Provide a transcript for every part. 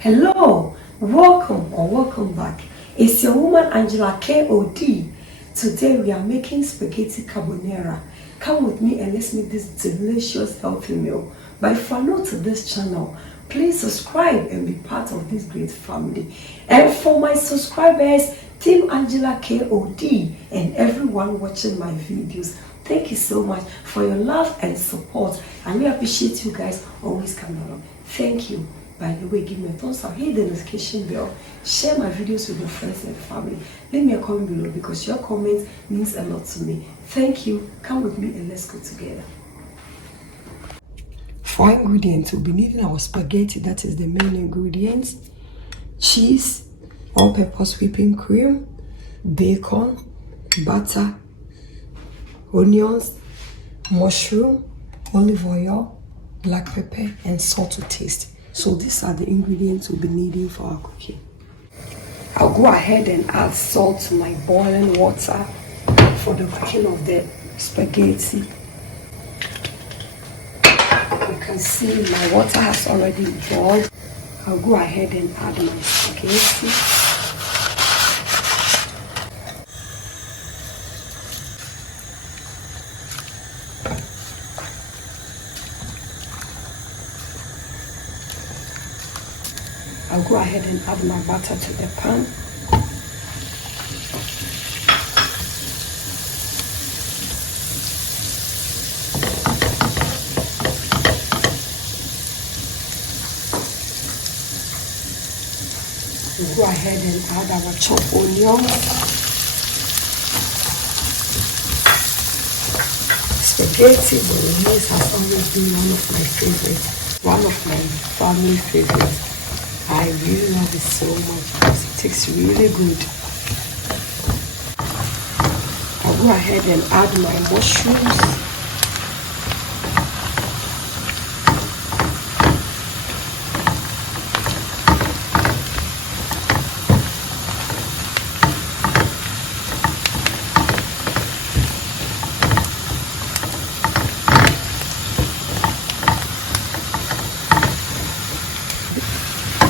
Hello, welcome back. It's your woman Angela KOD. Today we are making spaghetti carbonara. Come with me and let's make this delicious healthy meal. But if you are new to this channel, please subscribe and be part of this great family. And for my subscribers, Team Angela KOD and everyone watching my videos, thank you so much for your love and support. I really appreciate you guys always coming along. Thank you. By the way, give me a thumbs up, hit the notification bell, share my videos with your friends and family. Leave me a comment below because your comment means a lot to me. Thank you. Come with me and let's go together. For ingredients, we'll be needing our spaghetti, that is the main ingredients, cheese, all-purpose whipping cream, bacon, butter, onions, mushroom, olive oil, black pepper, and salt to taste. So these are the ingredients we'll be needing for our cooking. I'll go ahead and add salt to my boiling water for the cooking of the spaghetti. You can see my water has already boiled. I'll go ahead and add my spaghetti. I'll go ahead and add my butter to the pan. We'll go ahead and add our chopped onions. Spaghetti bolognese has always been one of my favorites, one of my family favorites. I really love it so much because it tastes really good. I'll go ahead and add my mushrooms.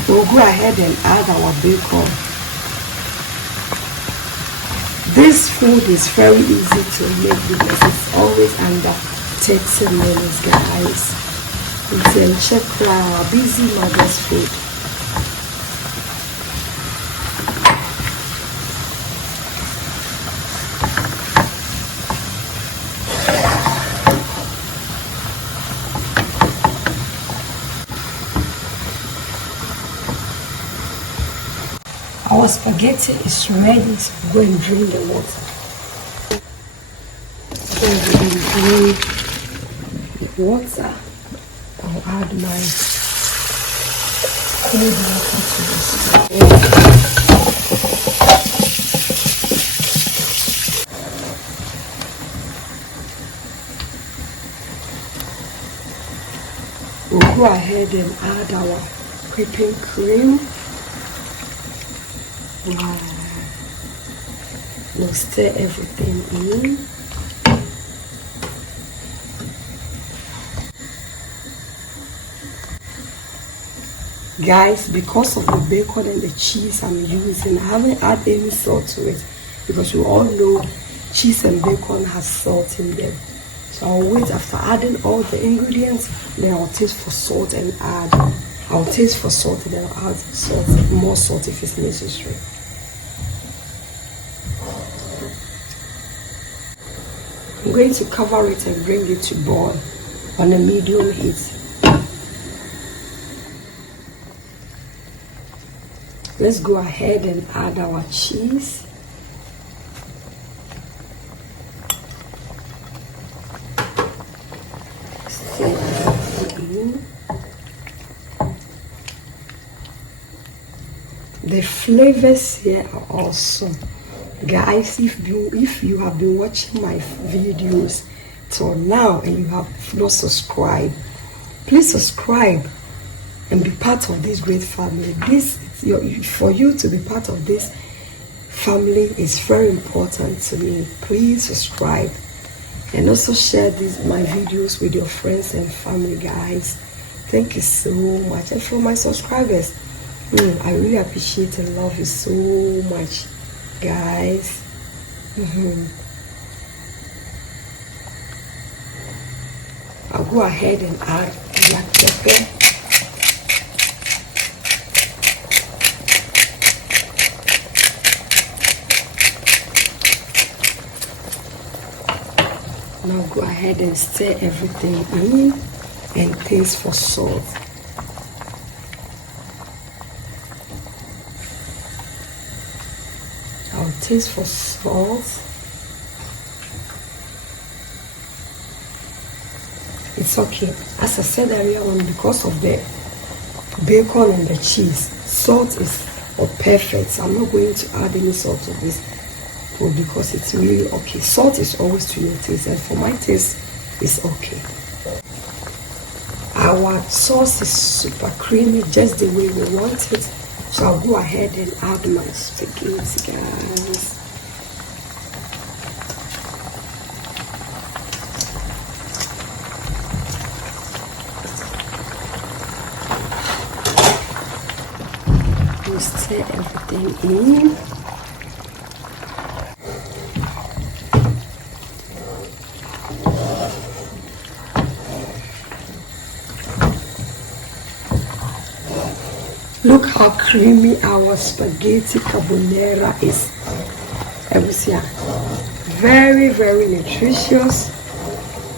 We'll go ahead and add our bacon. This food is very easy to make because it's always under 30 minutes, guys. It's a check our busy mother's food. Our spaghetti is ready to go and drain the water. So we can drain the water. I'll add my cold water to this. We'll go ahead and add our whipping cream. Wow. We'll stir everything in. Guys, because of the bacon and the cheese I'm using, I haven't added any salt to it because you all know cheese and bacon has salt in them. So I'll wait after adding all the ingredients, then I'll taste for salt and add. I'll taste for salt and then I'll add salt, more salt if it's necessary. I'm going to cover it and bring it to boil on a medium heat. Let's go ahead and add our cheese. Stir it in. The flavors here are awesome. Guys, if you have been watching my videos till now and you have not subscribed, please subscribe and be part of this great family. For you to be part of this family is very important to me. Please subscribe and also share my videos with your friends and family, guys. Thank you so much. And for my subscribers, I really appreciate and love you so much, guys. I'll go ahead and add black pepper. Now go ahead and stir everything in and taste for salt. I'll taste for salt. It's okay. As I said earlier on, because of the bacon and the cheese, salt is perfect. I'm not going to add any salt to this food because it's really okay. Salt is always to your taste, and for my taste, it's okay. Our sauce is super creamy, just the way we want it. So I'll go ahead and add my spaghetti, guys. Stir everything in. Look how creamy our spaghetti carbonara is. Very, very nutritious,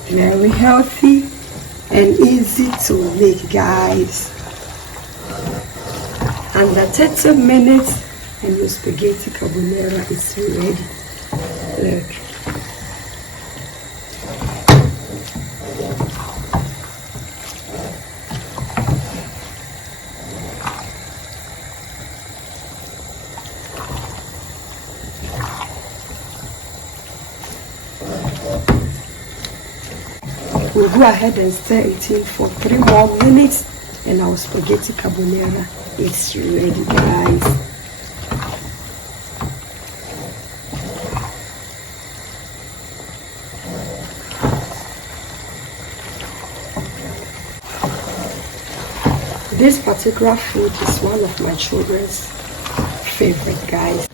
very healthy, and easy to make, guys. Under 30 minutes and your spaghetti carbonara is ready. Look. We'll go ahead and stir it in for 3 more minutes and our spaghetti carbonara is ready, guys. This particular food is one of my children's favorite, guys.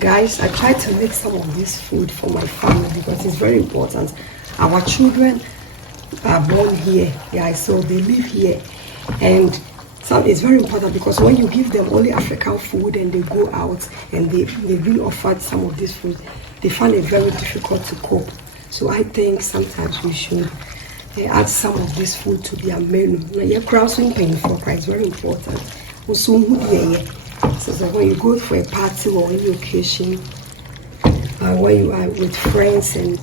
Guys, I try to make some of this food for my family because it's very important. Our children are born here, guys, so they live here, and it's very important because when you give them only African food and they go out and they've been offered some of this food, they find it very difficult to cope. So I think sometimes we should add some of this food to their menu. Now, your crossing paying for price, very important. Also, so that when you go for a party or any occasion, when you are with friends and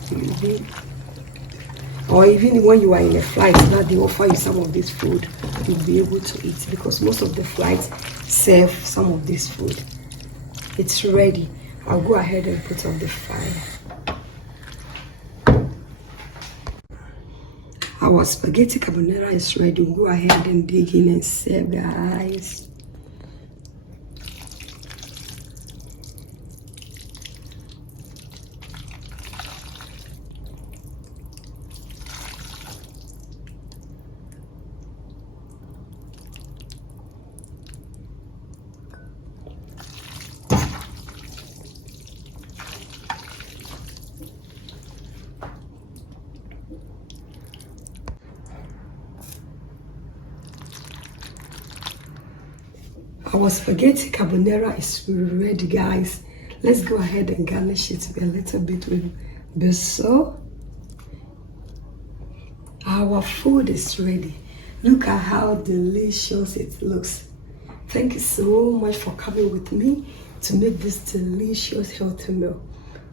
or even when you are in a flight, that they offer you some of this food, you'll be able to eat because most of the flights serve some of this food. It's ready. I'll go ahead and put on the fire. Our spaghetti carbonara is ready. We'll go ahead and dig in and serve, guys. Our spaghetti carbonara is ready, guys. Let's go ahead and garnish it a little bit with basil. Our food is ready. Look at how delicious it looks. Thank you so much for coming with me to make this delicious healthy meal.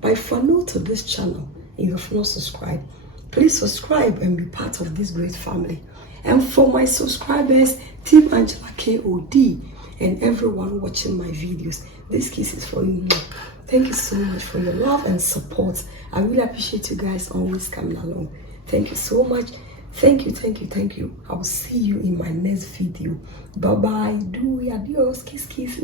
But if you're new to this channel and you have not subscribed, please subscribe and be part of this great family. And for my subscribers, Team Angela KOD, and everyone watching my videos, this kiss is for you. Thank you so much for your love and support. I really appreciate you guys always coming along. Thank you so much. Thank you, thank you, thank you. I will see you in my next video. Bye bye. Do adios. Kiss, kiss.